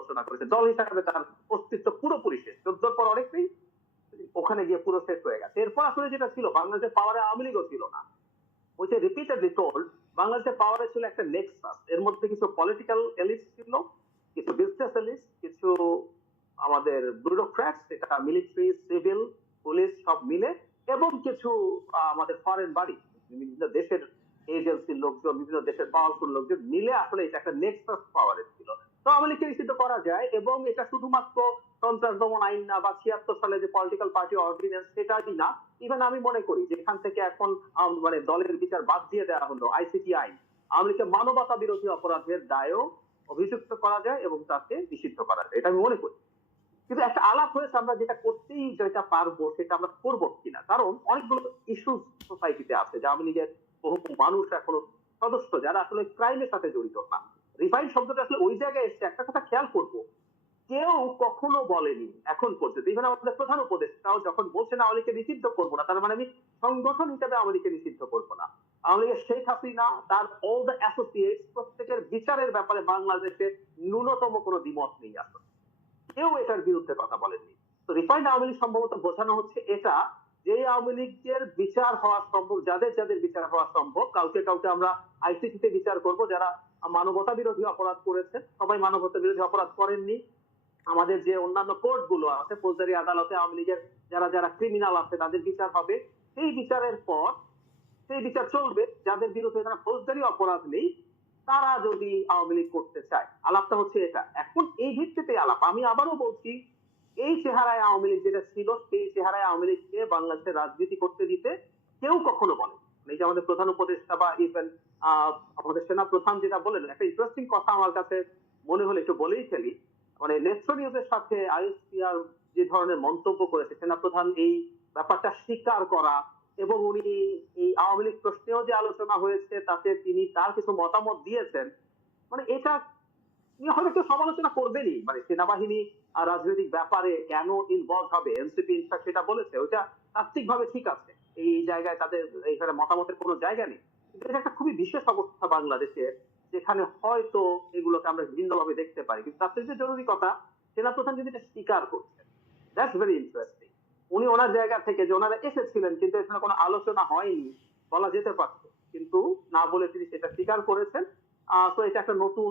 ঘোষণা করেছে, দল হিসাবে তার অস্তিত্ব পুরোপুরি শেষ। 14 পর অনেকটাই ওখানে গিয়ে পুরো শেষ হয়ে গেছে। এরপর আসলে যেটা ছিল, বাংলাদেশের পাওয়ারে আওয়ামী লীগও ছিল না। ওই যে রিপিটেডলি টোল্ড, বাংলাদেশের পাওয়ারে ছিল একটা নেক্সাস, এর মধ্যে কিছু পলিটিক্যাল এলিট ছিল, কিছু বিজনেস এলিট, কিছু আমাদের ব্যুরোক্র্যাটস, এটা মিলিটারি, সিভিল, পুলিশ সব মিলে, এবং কিছু আমাদের ফরেন বাড়ি, বিভিন্ন দেশের এজেন্সির লোকজন, বিভিন্ন দেশের পাওয়ারফুল লোকজন মিলে আসলে এটা একটা নেক্সাস পাওয়ারের ছিল। তো আওয়ামী লীগকে নিষিদ্ধ করা যায়, এবং এটা শুধুমাত্র সন্ত্রাস দমন আইন না, বা 76 সালে যে পলিটিক্যাল পার্টি অর্ডিন্যান্স সেটাই না। ইভেন আমি মনে করি যে এখান থেকে এখন মানে দলের বিচার বাদ দিয়ে দেওয়া হলো আইসিটি আইন, আওয়ামী লীগকে মানবতা বিরোধী অপরাধের দায়েও অভিযুক্ত করা যায় এবং তাকে নিষিদ্ধ করা যায়, এটা আমি মনে করি। কিন্তু একটা আলাপ হয়েছে, আমরা যেটা করতেই যেটা পারবো সেটা আমরা করবো কিনা, কারণ অনেকগুলো ইস্যু সোসাইটিতে আছে যে আওয়ামী লীগের বহু মানুষ এখনো সদস্য যারা আসলে ক্রাইমের সাথে জড়িত না। রিফাইন শব্দটা আসলে ওই জায়গায় এসছে, একটা কথা খেয়াল করবো, কেউ কখনো বলেনি এখন পর্যন্ত, ইভেন আমাদের প্রধান উপদেষ্টাও যখন বলছেন আওয়ামী লীগকে নিষিদ্ধ করবো না, তার মানে আমি সংগঠন হিসেবে আওয়ামী লীগকে নিষিদ্ধ করবো না। আওয়ামী লীগের শেখ হাসিনা, তার অল দ্য অ্যাসোসিয়েটস, প্রত্যেকের বিচারের ব্যাপারে বাংলাদেশে ন্যূনতম কোনো দ্বিমত নেই আসলে, কেউ এটার বিরুদ্ধে কথা বলেননি। তো রিফাইন্ড আওয়ামী লীগ সম্ভবত বোঝানো হচ্ছে এটা, যে আওয়ামী লীগের বিচার হওয়া সম্ভব, যাদের যাদের বিচার হওয়া সম্ভব, কাউকে কাউকে আমরা আইসিটিতে বিচার করব, যারা মানবতা বিরোধী অপরাধ করেছেন, সবাই মানবতা বিরোধী অপরাধ করেননি। আমাদের যে অন্যান্য কোর্ট গুলো আছে, ফৌজদারি আদালতে আওয়ামী লীগের যারা যারা ক্রিমিনাল আছে তাদের বিচার হবে। সেই বিচারের পর সেই বিচার চলবে, যাদের বিরুদ্ধে তারা ফৌজদারি অপরাধ নেই তারা যদি আওয়ামী লীগ করতে চায়। আলাপটা হচ্ছে এটা। এখন এই ভিত্তিতে আলাপ, আমি আবারও বলছি, এই চেহারায় আওয়ামী লীগ যেটা ছিল, সেই চেহারায় আওয়ামী লীগকে বাংলাদেশের রাজনীতি করতে দিতে কেউ কখনো বলে। এই যে আমাদের প্রধান উপদেষ্টা বা ইভেন আমাদের সেনা প্রধান যেটা বলেন, একটা ইন্টারেস্টিং কথা আমার কাছে মনে হলে একটু বলেই ফেলি। মানে নেত্র নিউজের সাথে আইএসপিআর যে ধরনের মন্তব্য করেছে সেনা প্রধান, এই ব্যাপারটা স্বীকার করা, এবং উনি এই আওয়ামী লীগ প্রশ্নেও যে আলোচনা হয়েছে তাতে তিনি তার কিছু মতামত দিয়েছেন, মানে এটা নিয়ে হয়তো কেউ সমালোচনা করবেনই, মানে সেনাবাহিনী আর রাজনৈতিক ব্যাপারে কেন ইনভলভ হবে, এনসিপি ইনফ্যাক্ট সেটা বলেছে, ওইটা তাত্ত্বিক ভাবে ঠিক আছে, এই জায়গায় তাদের এইখানে মতামতের কোনো জায়গা নেই। কিন্তু এটা একটা খুবই বিশেষ অবস্থা বাংলাদেশে, যেখানে হয়তো এগুলোকে আমরা ভিন্নভাবে দেখতে পারি, কিন্তু তার থেকে জরুরি কথা, সেনাপ্রধান যদি এটা স্বীকার করছেন, দ্যাটস ভেরি ইন্টারেস্টিং। উনি ওনার জায়গা থেকে, যে ওনারা এসেছিলেন কিন্তু এখানে কোনো আলোচনা হয়নি, বলা যেতে পারত, কিন্তু না বলে তিনি সেটা স্বীকার করেছেন। তো এটা একটা নতুন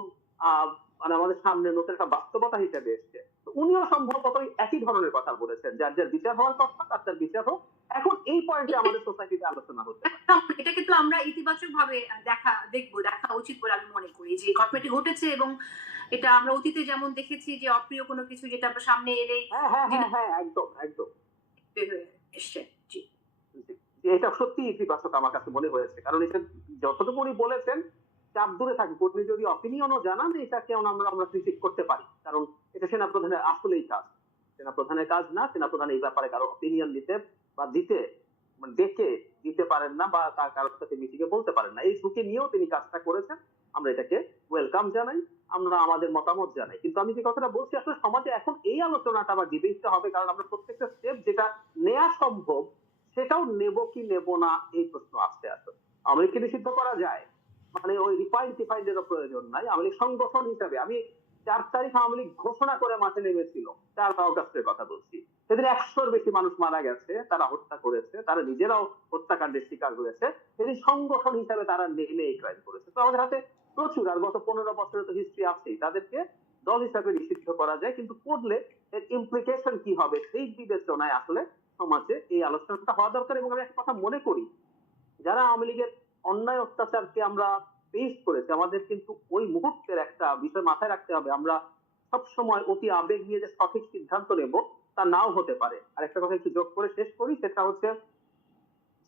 মানে আমাদের সামনে নতুন একটা বাস্তবতা হিসেবে এসছে। উনিও সম্ভবত একই ধরনের কথা বলেছেন, যার যার বিচার হওয়ার কথা তার বিচার হোক। এখন এই পয়েন্টে আমাদের সোসাইটিতে আলোচনা হচ্ছে, এটা কিন্তু আমরা ইতিবাচক ভাবে দেখা উচিত বলে আমি মনে করি, যে ঘটনাটি ঘটেছে, এবং এটা আমরা অতীতে যেমন দেখেছি যে অপ্রিয় কোনো কিছু যেটা আমরা সামনে এলেই একদম একদম এসছে। জি, এটা সত্যি ইতিবাচক আমার কাছে মনে হয়েছে, কারণ এটা যতটুকু উনি বলেছেন, চাপ দূরে থাকে, উনি যদি অপিনিয়নও জানান এটাকে আমরা ক্রিটিক করতে পারি, কারণ এটা সেনাপ্রধানের আসলেই কাজ। সেনাপ্রধানের কাজ না, সেনাপ্রধান এই ব্যাপারে কারো অপিনিয়ন দিতে বা দিতে মানে ডেকে দিতে পারেন না, বা তার কারোর সাথে মিটিংয়ে বলতে পারেন না। এই ঝুঁকি নিয়েও তিনি কাজটা করেছেন, আমরা এটাকে ওয়েলকাম জানাই, আমরা আমাদের মতামত জানাই। কিন্তু আমি যে কথাটা বলছি, আসলে সমাজে এখন এই আলোচনাটা আবার ডিবেটটা হবে, কারণ আমরা প্রত্যেকটা স্টেপ যেটা নেওয়া সম্ভব সেটাও নেব কি নেব না, এই প্রশ্ন আসতে আসে। আওয়ামী লীগকে নিষিদ্ধ করা যায়, মানে ওই রিফাইন্ডেরও প্রয়োজন নাই। আওয়ামী লীগ সংগঠন হিসাবে, আমি 4 তারিখ আওয়ামী লীগ ঘোষণা করে মাঠে নেমেছিল, 4 অগস্টের কথা বলছি, সেদিন 100-র বেশি মানুষ মারা গেছে, তারা হত্যা করেছে, তারা নিজেরাও হত্যাকাণ্ডের শিকার হয়েছে, সেদিন সংগঠন হিসাবে তারা নেমে এই ক্রাইম করেছে। তো আমাদের হাতে প্রচুর, আর গত 15 বছরের তো হিস্ট্রি আছেই, তাদেরকে দল হিসাবে নিষিদ্ধ করা যায়, কিন্তু করলে এর ইমপ্লিকেশন কি হবে সেই বিবেচনায় আসলে সমাজে এই আলোচনাটা হওয়া দরকার। এবং আমি একটা কথা মনে করি, যারা আওয়ামী লীগের অন্যায় অত্যাচারকে আমরা ফেস করেছি, আমাদের কিন্তু ওই মুহূর্তের একটা বিষয় মাথায় রাখতে হবে, আমরা সব সময় অতি আবেগ নিয়ে যে সঠিক সিদ্ধান্ত নেব তা নাও হতে পারে। আর একটা কথা একটু যোগ করে শেষ করি, সেটা হচ্ছে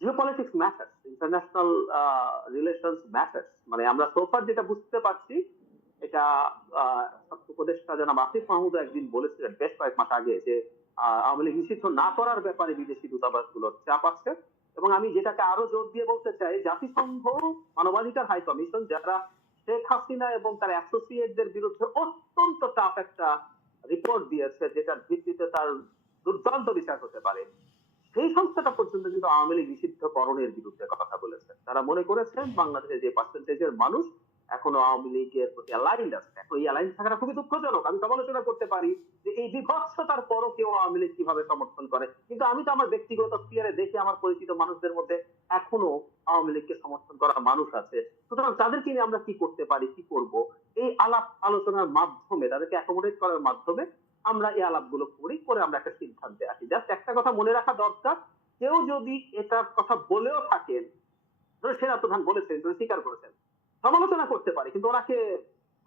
geopolitics matters, international relations matters. মানে আমরা সোফার যেটা বুঝতে পারছি, এটা উপদেষ্টা জনাব আসিফ মাহমুদ একদিন বলেছিলেন বেশ কয়েক মাস আগে, যে আওয়ামী লীগ নিষিদ্ধ না করার ব্যাপারে বিদেশি দূতাবাসগুলোর চাপ আছে। এবং আমি যেটাকে আরো জোর দিয়ে বলতে চাই, জাতিসংঘ মানবাধিকার হাই কমিশন, যারা শেখ হাসিনা এবং তার অ্যাসোসিয়েটদের বিরুদ্ধে অত্যন্ত টাফ একটা রিপোর্ট দিয়েছে, যেটার ভিত্তিতে তার দুর্দান্ত বিচার হতে পারে, সেই সংস্থাটা পর্যন্ত কিন্তু আওয়ামী লীগ নিষিদ্ধকরণের বিরুদ্ধে কথা বলেছে। তারা মনে করেছেন বাংলাদেশে যে পার্সেন্টেজের মানুষ এখনো আওয়ামী লীগের প্রতি অ্যালাইন্ড আছে। এখন এই অ্যালাইন থাকাটা খুবই দুঃখজনক। আমি সমালোচনা করতে পারি যে এই বিভৎসতার পরও কেউ আওয়ামী লীগ কিভাবে সমর্থন করে। কিন্তু আমি তো আমার ব্যক্তিগত স্ফিয়ারে দেখি আমার পরিচিত মানুষদের মধ্যে এখনো আওয়ামী লীগকে সমর্থন করা মানুষ আছে। সুতরাং তাদেরকে নিয়ে আমরা কি করতে পারি, কি করব, এই আলাপ আলোচনার মাধ্যমে তাদেরকে অ্যাকোমোডেট করার মাধ্যমে আমরা এই আলাপগুলো করি, করে আমরা একটা সিদ্ধান্তে আসি। জাস্ট একটা কথা মনে রাখা দরকার, কেউ যদি এটার কথা বলেও থাকেন, ধরুন সেনা প্রধান বলেছেন, তিনি স্বীকার করেছেন, সমালোচনা করতে পারে, কিন্তু ওনাকে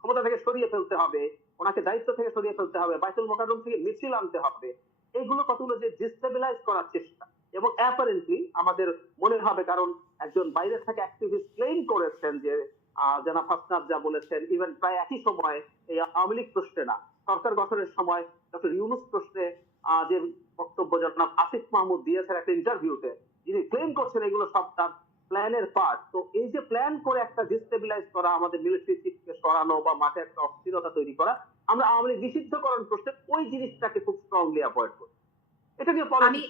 ক্ষমতা থেকে সরিয়ে ফেলতে হবে, ওনাকে দায়িত্ব থেকে সরিয়ে ফেলতে হবে, বাইতুল মোকাররম থেকে মিছিল আনতে হবে, এইগুলো কতগুলো যে ডিস্টেবিলাইজ করার চেষ্টা। এবং অ্যাপারেন্টলি আমাদের মনে হবে, কারণ একজন বাইরে থেকে অ্যাক্টিভিস্ট ক্লেইম করেছেন যে জনাব হাসনাত যা বলেছেন, ইভেন প্রায় একই সময় এই আওয়ামী লীগ প্রশ্নে না, সরকার গঠনের সময় ডক্টর ইউনূস প্রশ্নে যে বক্তব্য জনাব আসিফ মাহমুদ দিয়েছেন একটা ইন্টারভিউতে, যিনি ক্লেম করছেন এগুলো সব তার প্ল্যানের পার্ট। তো এই যে প্ল্যান করে একটা ডিস্টেবিলাইজ করা, আমাদের মিলিটারি চিফকে সরানো বা মাঠে একটা অস্থিরতা তৈরি করা, আমরা আওয়ামী লীগ নিষিদ্ধকরণ প্রশ্নে ওই জিনিসটাকে খুব স্ট্রংলি অ্যাভয়েড করি। এটা নিয়ে আমি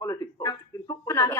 পলিটিক্স কিন্তু আমি